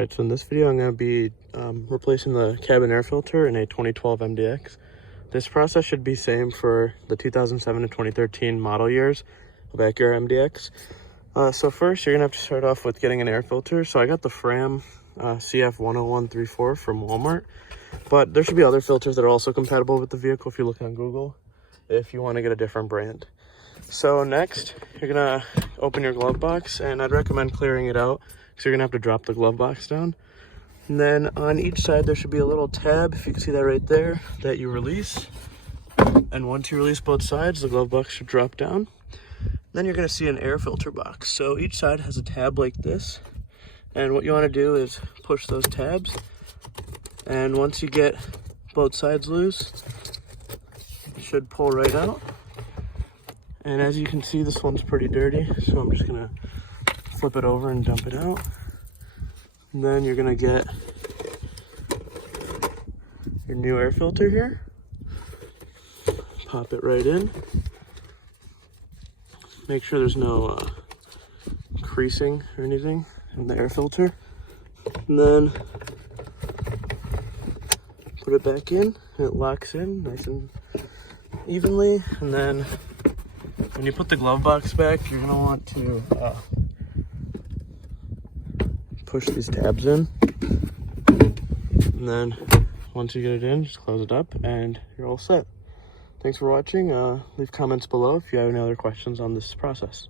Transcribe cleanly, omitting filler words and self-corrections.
Alright, so in this video I'm going to be replacing the cabin air filter in a 2012 MDX. This process should be same for the 2007 to 2013 model years of Acura MDX. So first you're going to have to start off with getting an air filter. So I got the Fram CF10134 from Walmart, but there should be other filters that are also compatible with the vehicle if you look on Google, if you want to get a different brand. So next, you're going to open your glove box, and I'd recommend clearing it out, so you're gonna have to drop the glove box down. And then on each side there should be a little tab, if you can see that right there, that you release. And once you release both sides, the glove box should drop down. Then you're gonna see an air filter box. So each side has a tab like this, and what you want to do is push those tabs, and once you get both sides loose, it should pull right out. And as you can see, this one's pretty dirty, so I'm just gonna flip it over and dump it out. And then you're gonna get your new air filter here. Pop it right in. Make sure there's no creasing or anything in the air filter. And then put it back in, and it locks in nice and evenly. And then when you put the glove box back, you're gonna want to push these tabs in, and then once you get it in, just close it up and you're all set. Thanks for watching. Leave comments below if you have any other questions on this process.